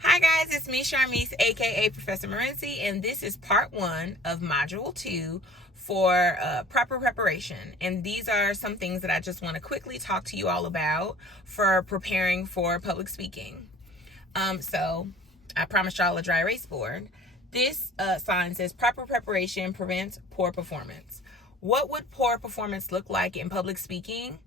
Hi guys, it's me Charmise, aka Professor Morency, and this is part 1 of module 2 for proper preparation. And these are some things that I just want to quickly talk to you all about for preparing for public speaking. So I promised y'all a dry erase board. This sign says proper preparation prevents poor performance. What would poor performance look like in public speaking?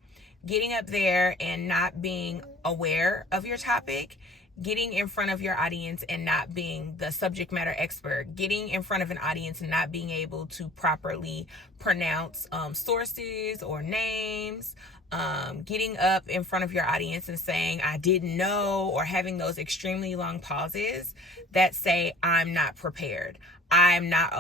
Getting up there and not being aware of your topic, getting in front of your audience and not being the subject matter expert, getting in front of an audience and not being able to properly pronounce sources or names, getting up in front of your audience and saying, I didn't know, or having those extremely long pauses that say, I'm not prepared. I'm not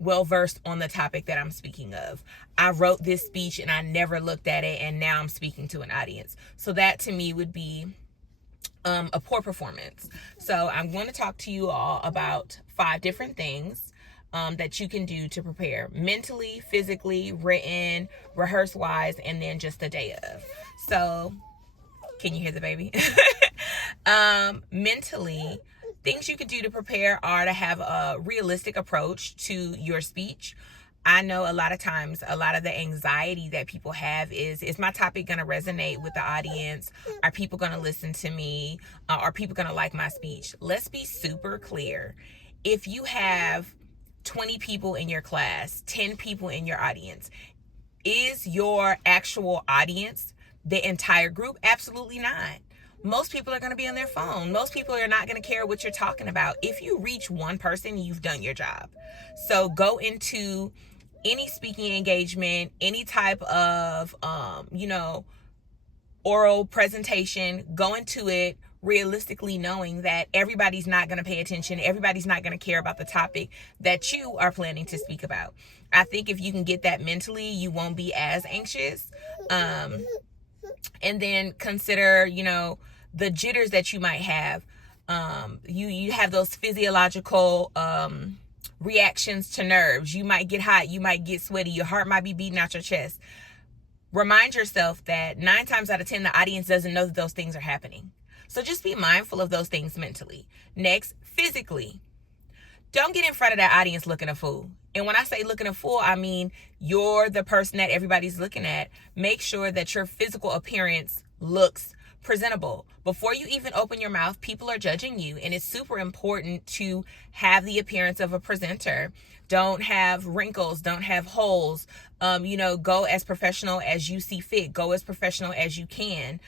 well versed on the topic that I'm speaking of. I wrote this speech and I never looked at it, and now I'm speaking to an audience. So that to me would be a poor performance. So I'm going to talk to you all about 5 different things that you can do to prepare mentally, physically, written, rehearse wise, and then just the day of. So can you hear the baby? Mentally, things you could do to prepare are to have a realistic approach to your speech. I know a lot of times, a lot of the anxiety that people have is my topic going to resonate with the audience? Are people going to listen to me? Are people going to like my speech? Let's be super clear. If you have 20 people in your class, 10 people in your audience, is your actual audience the entire group? Absolutely not. Most people are going to be on their phone. Most people are not going to care what you're talking about. If you reach one person, you've done your job. So go into any speaking engagement, any type of, oral presentation, go into it realistically knowing that everybody's not going to pay attention. Everybody's not going to care about the topic that you are planning to speak about. I think if you can get that mentally, you won't be as anxious. And then consider, the jitters that you might have. You have those physiological reactions to nerves. You might get hot, you might get sweaty, your heart might be beating out your chest. Remind yourself that 9 times out of 10, the audience doesn't know that those things are happening. So just be mindful of those things mentally. Next, physically. Don't get in front of that audience looking a fool. And when I say looking a fool, I mean you're the person that everybody's looking at. Make sure that your physical appearance looks presentable. Before you even open your mouth, people are judging you, and it's super important to have the appearance of a presenter. Don't have wrinkles, don't have holes. Go as professional as you see fit. Go as professional as you can.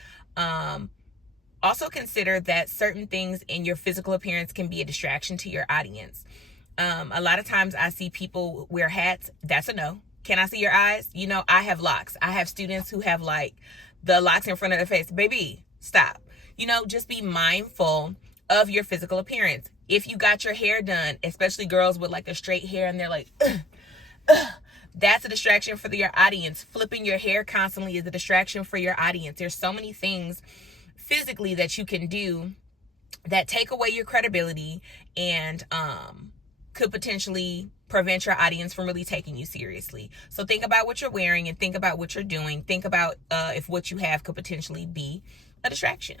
Also consider that certain things in your physical appearance can be a distraction to your audience. A lot of times I see people wear hats. That's a no. Can I see your eyes? I have locks. I have students who have the locks in front of their face. Baby, stop. Just be mindful of your physical appearance. If you got your hair done, especially girls with a straight hair and they're like, that's a distraction for your audience. Flipping your hair constantly is a distraction for your audience. There's so many things physically that you can do that take away your credibility and could potentially prevent your audience from really taking you seriously. So think about what you're wearing and think about what you're doing. Think about if what you have could potentially be a distraction.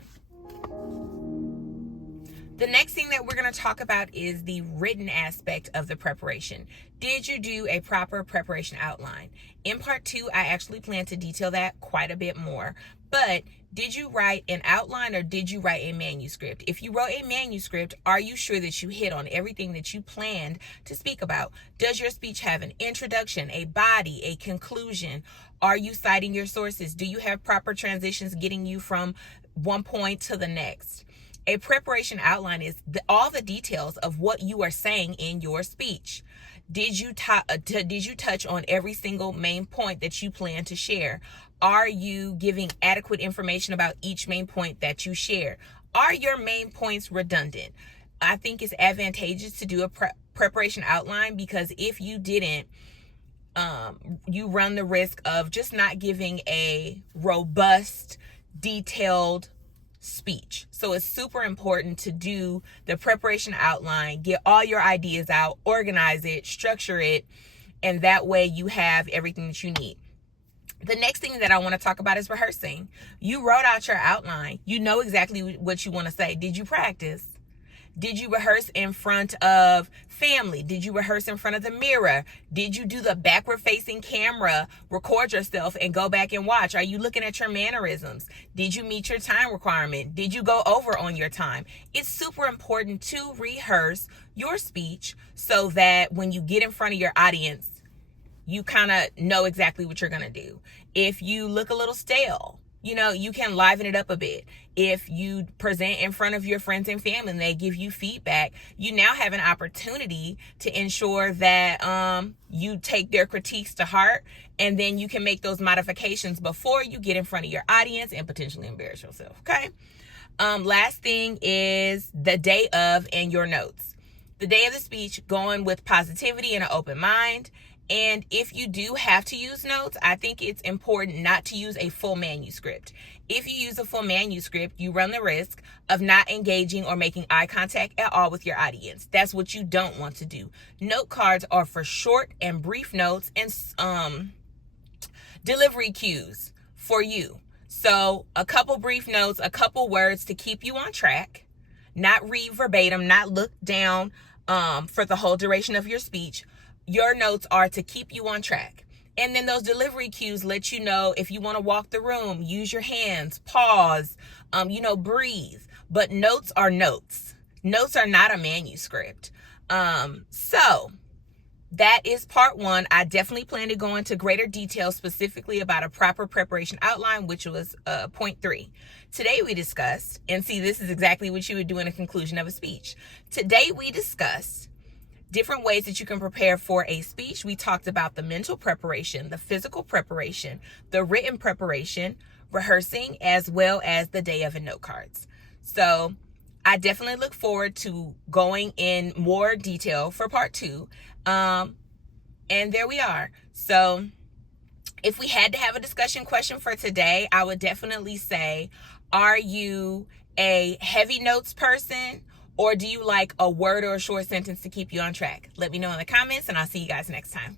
The next thing that we're going to talk about is the written aspect of the preparation. Did you do a proper preparation outline? In part 2, I actually plan to detail that quite a bit more. But did you write an outline or did you write a manuscript? If you wrote a manuscript, are you sure that you hit on everything that you planned to speak about? Does your speech have an introduction, a body, a conclusion? Are you citing your sources? Do you have proper transitions getting you from one point to the next? A preparation outline is all the details of what you are saying in your speech. Did you touch on every single main point that you plan to share? Are you giving adequate information about each main point that you share? Are your main points redundant? I think it's advantageous to do a preparation outline, because if you didn't, you run the risk of just not giving a robust, detailed speech. So it's super important to do the preparation outline, get all your ideas out, organize it, structure it, and that way you have everything that you need. The next thing that I want to talk about is rehearsing. You wrote out your outline. You know exactly what you want to say. Did you practice? Did you rehearse in front of family? Did you rehearse in front of the mirror? Did you do the backward facing camera, record yourself and go back and watch? Are you looking at your mannerisms? Did you meet your time requirement? Did you go over on your time? It's super important to rehearse your speech so that when you get in front of your audience, you kind of know exactly what you're going to do. If you look a little stale, you can liven it up a bit. If you present in front of your friends and family and they give you feedback, you now have an opportunity to ensure that you take their critiques to heart, and then you can make those modifications before you get in front of your audience and potentially embarrass yourself. Okay. Last thing is the day of and your notes. The day of the speech, going with positivity and an open mind. And if you do have to use notes, I think it's important not to use a full manuscript. If you use a full manuscript, you run the risk of not engaging or making eye contact at all with your audience. That's what you don't want to do. Note cards are for short and brief notes and delivery cues for you. So a couple brief notes, a couple words to keep you on track, not read verbatim, not look down for the whole duration of your speech. Your notes are to keep you on track. And then those delivery cues let you know if you want to walk the room, use your hands, pause, breathe. But notes are notes. Notes are not a manuscript. So that is part one. I definitely plan to go into greater detail specifically about a proper preparation outline, which was point 3. Today we discussed, and see, this is exactly what you would do in a conclusion of a speech. Today we discussed different ways that you can prepare for a speech. We talked about the mental preparation, the physical preparation, the written preparation, rehearsing, as well as the day of and note cards. So I definitely look forward to going in more detail for part 2. And there we are. So if we had to have a discussion question for today, I would definitely say, are you a heavy notes person? Or do you like a word or a short sentence to keep you on track? Let me know in the comments, and I'll see you guys next time.